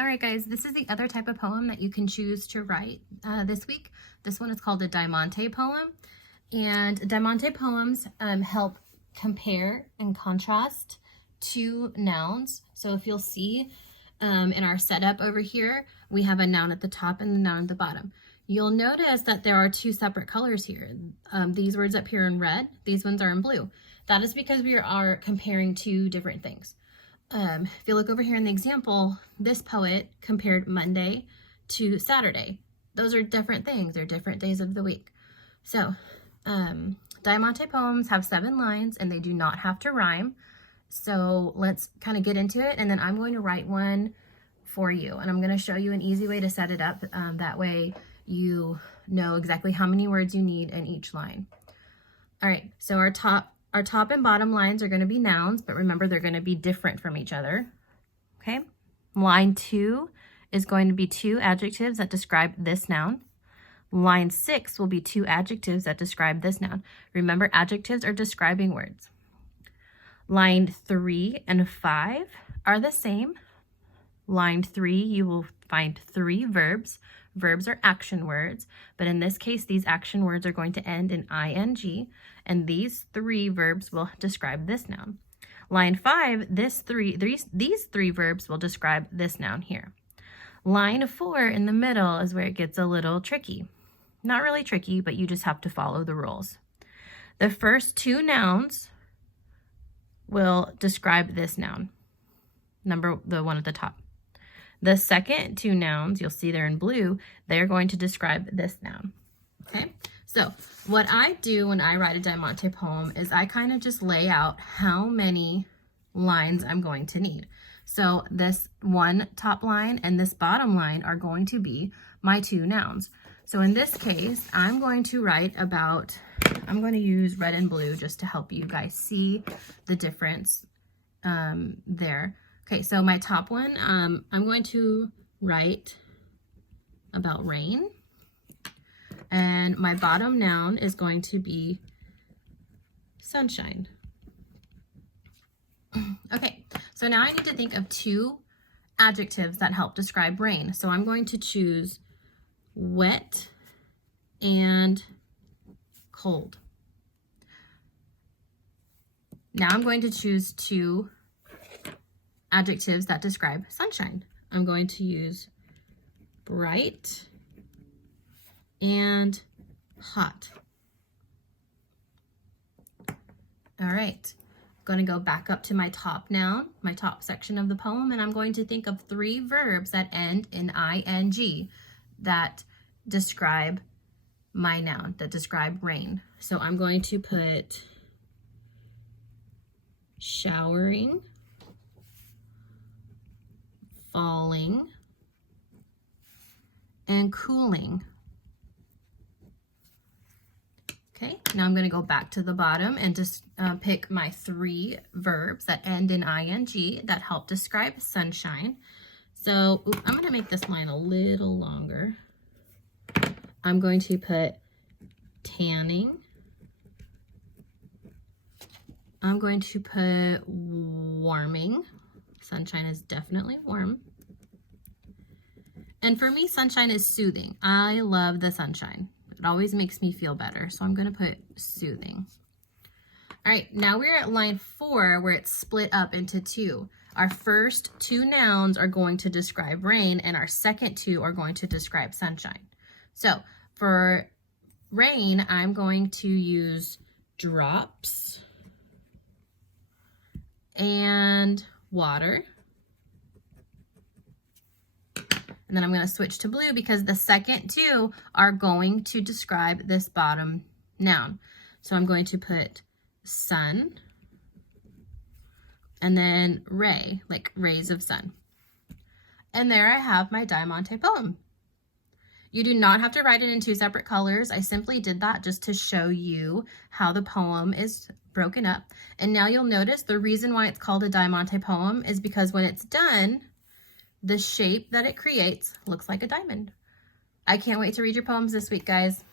All right, guys, this is the other type of poem that you can choose to write this week. This one is called a Diamante poem. And Diamante poems help compare and contrast two nouns. So if you'll see in our setup over here, we have a noun at the top and a noun at the bottom. You'll notice that there are two separate colors here. These words up here in red, these ones are in blue. That is because we are comparing two different things. If you look over here in the example, this poet compared Monday to Saturday. Those are different things. They're different days of the week. So Diamante poems have 7 lines and they do not have to rhyme. So let's kind of get into it, and then I'm going to write one for you, and I'm going to show you an easy way to set it up. That way you know exactly how many words you need in each line. All right, so our top and bottom lines are going to be nouns, but remember they're going to be different from each other. Okay, line 2 is going to be 2 adjectives that describe this noun. Line 6 will be 2 adjectives that describe this noun. Remember, adjectives are describing words. Line 3 and 5 are the same. Line 3, you will find 3 verbs. Verbs are action words, but in this case, these action words are going to end in ing, and these 3 verbs will describe this noun. Line 5, these 3 verbs will describe this noun here. Line 4 in the middle is where it gets a little tricky. Not really tricky, but you just have to follow the rules. The first 2 nouns will describe this noun, the one at the top. The second 2 nouns, you'll see they're in blue, they're going to describe this noun. Okay, so what I do when I write a Diamante poem is I kind of just lay out how many lines I'm going to need. So this one top line and this bottom line are going to be my 2 nouns. So in this case, I'm going to use red and blue just to help you guys see the difference there. Okay, so my top one, I'm going to write about rain. And my bottom noun is going to be sunshine. Okay, so now I need to think of 2 adjectives that help describe rain. So I'm going to choose wet and cold. Now I'm going to choose 2 adjectives that describe sunshine. I'm going to use bright and hot. All right, I'm going to go back up to my top noun, my top section of the poem, and I'm going to think of 3 verbs that end in ing that describe my noun, that describe rain. So I'm going to put showering, falling, and cooling. Okay, now I'm going to go back to the bottom and just pick my 3 verbs that end in ing that help describe sunshine. So I'm going to make this line a little longer. I'm going to put tanning. I'm going to put warming. Sunshine is definitely warm. And for me, sunshine is soothing. I love the sunshine. It always makes me feel better. So I'm going to put soothing. All right, now we're at line 4 where it's split up into 2. Our first 2 nouns are going to describe rain, and our second 2 are going to describe sunshine. So for rain, I'm going to use drops and water. And then I'm going to switch to blue because the second 2 are going to describe this bottom noun. So I'm going to put sun and then ray, like rays of sun. And there I have my Diamante poem. You do not have to write it in 2 separate colors. I simply did that just to show you how the poem is broken up. And now you'll notice the reason why it's called a Diamante poem is because when it's done, the shape that it creates looks like a diamond. I can't wait to read your poems this week, guys.